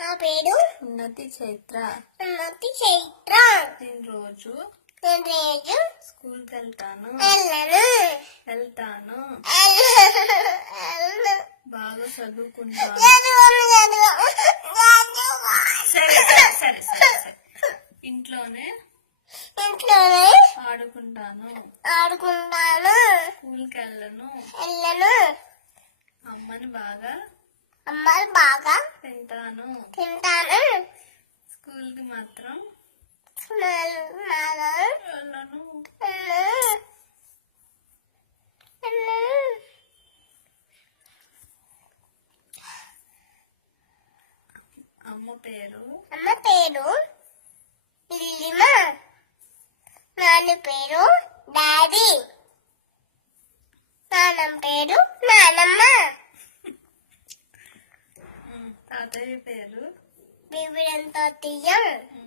నా పేరు ఉన్నతి చైత్ర. నేను రోజు స్కూల్కి వెళ్తాను. బాగా చదువుకుంటాను. సరే సరే సరే సరే. ఇంట్లోనే ఆడుకుంటాను. స్కూల్కి వెళ్ళను. అమ్మని బాగా తింటాను. స్కూల్కి మాత్రం వెళ్ళను. అమ్మ పేరు లిల్లిమ. నాన్న పేరు డాడీ. నాన్నమ్మ పేరు నానమ్మ. తాతయ్య పేరు బిబిడంతో తీయం.